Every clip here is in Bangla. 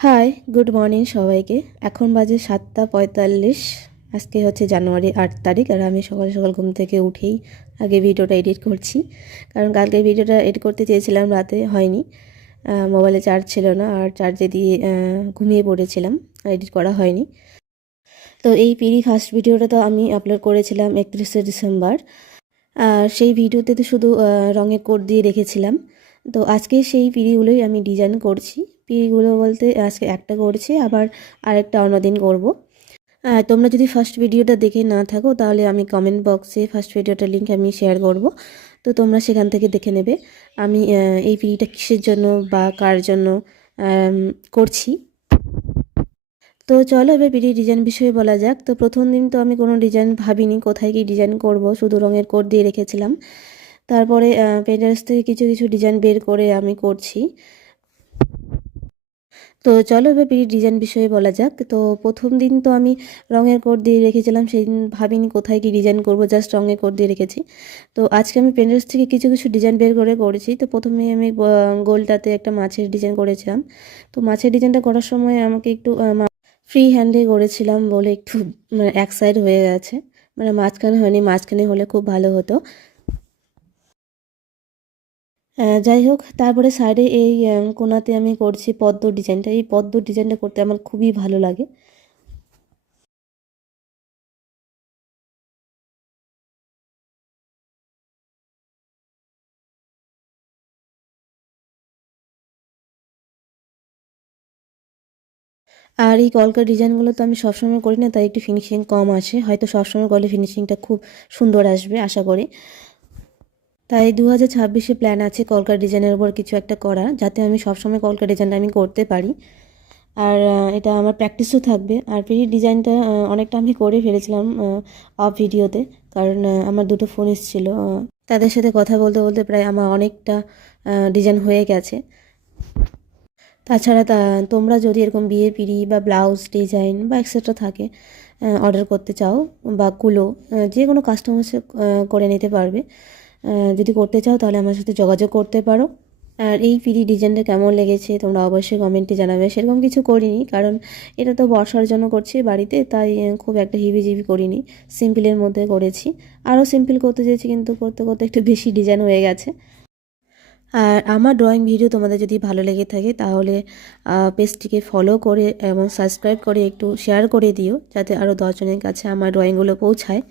হাই, গুড মর্নিং সবাইকে। এখন বাজে 7:45। আজকে হচ্ছে জানুয়ারি 8 তারিখ, আর আমি সকাল সকাল ঘুম থেকে উঠেই আগে ভিডিওটা এডিট করছি। কারণ কালকে ভিডিওটা এডিট করতে চেয়েছিলাম, রাতে হয়নি। মোবাইলে চার্জ ছিল না, আর চার্জে দিয়ে ঘুমিয়ে পড়েছিলাম, এডিট করা হয়নি। তো এই ফার্স্ট ভিডিওটা তো আমি আপলোড করেছিলাম 31শে ডিসেম্বর। আর সেই ভিডিওতে তো শুধু রঙের কোড দিয়ে রেখেছিলাম। তো আজকে সেই পিড়িগুলোই আমি ডিজাইন করছি। পিড়িগুলো বলতে আজকে একটা করছি, আবার আরেকটা অন্যদিন করব। তোমরা যদি ফার্স্ট ভিডিওটা দেখে না থাকো, তাহলে আমি কমেন্ট বক্সে ফার্স্ট ভিডিওটার লিঙ্ক আমি শেয়ার করব। তো তোমরা সেখান থেকে দেখে নেবে আমি এই পিড়িটা কিসের জন্য বা কার জন্য করছি। তো চলো এবার পিড়ি ডিজাইন বিষয়ে বলা যাক। তো প্রথম দিন তো আমি কোনো ডিজাইন ভাবিনি, কোথায় কি ডিজাইন করব, শুধু রঙের কোড দিয়ে রেখেছিলাম। তারপরে পেন্টারেস্ট থেকে কিছু কিছু ডিজাইন বের করে আমি করছি। তো চলো এবার ডিজাইন বিষয়ে বলা যাক। তো প্রথম দিন তো আমি রঙের কোড দিয়ে রেখেছিলাম, সেই দিন ভাবিনি কোথায় কি ডিজাইন করব, জাস্ট রঙের কোড দিয়ে রেখেছি। তো আজকে আমি পেন্টারেস্ট থেকে কিছু কিছু ডিজাইন বের করে করেছি। তো প্রথমে আমি গোলটাতে একটা মাছের ডিজাইন করেছিলাম। তো মাছের ডিজাইনটা করার সময় আমাকে একটু ফ্রি হ্যান্ডে করেছিলাম বলে একটু মানে এক সাইড হয়ে গেছে, মানে মাঝখানে হয়নি, মাঝখানে হলে খুব ভালো হতো। যাই হোক, তারপরে সাইডে এই কোণাতে আমি করছি পদ্ম ডিজাইনটা। এই পদ্ম ডিজাইনটা করতে আমার খুবই ভালো লাগে। আর এই কলকার ডিজাইনগুলো তো আমি সবসময় করি না, তাই একটু ফিনিশিং কম আসে। হয়তো সবসময় করলে ফিনিশিংটা খুব সুন্দর আসবে আশা করি। তাই 2026-এ প্ল্যান আছে কলকার ডিজাইনের উপর কিছু একটা করা, যাতে আমি সবসময় কলকার ডিজাইনটা আমি করতে পারি। আর এটা আমার প্র্যাকটিসও থাকবে। আর পিড়ির ডিজাইনটা অনেকটা আমি করে ফেলেছিলাম অফ ভিডিওতে, কারণ আমার দুটো ফোন এসেছিল, তাদের সাথে কথা বলতে বলতে প্রায় আমার অনেকটা ডিজাইন হয়ে গেছে। তাছাড়া তোমরা যদি এরকম বিয়ের পিড়ি বা ব্লাউজ ডিজাইন বা এক্সেট্রা থাকে অর্ডার করতে চাও, বা কুলো যে কোনো কাস্টমাইজ করে নিতে পারবে। যদি করতে চাও তাহলে আমার সাথে যোগাযোগ করতে পারো। আর এই পিড়ি ডিজাইনটা কেমন লেগেছে তোমরা অবশ্যই কমেন্টে জানাবে। সেরকম কিছু করিনি, কারণ এটা তো বর্ষার জন্য করছি বাড়িতে, তাই খুব একটা হিবিজিবি করিনি, সিম্পলের মধ্যে করেছি। আরও সিম্পল করতে চেয়েছি, কিন্তু করতে করতে একটু বেশি ডিজাইন হয়ে গেছে। আর আমার ড্রয়িং ভিডিও তোমাদের যদি ভালো লেগে থাকে, তাহলে পেজটিকে ফলো করে এবং সাবস্ক্রাইব করে একটু শেয়ার করে দিও, যাতে আরও 10 জনের কাছে আমার ড্রয়িংগুলো পৌঁছায়।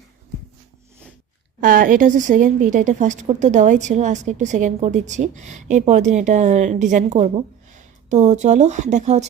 আর এটা হচ্ছে সেকেন্ড পিট, এটা ফার্স্ট করতে দেওয়াই ছিল, আজকে একটু সেকেন্ড করে দিচ্ছি। এরপর দিন এটা ডিজাইন করব। তো চলো দেখা হচ্ছে।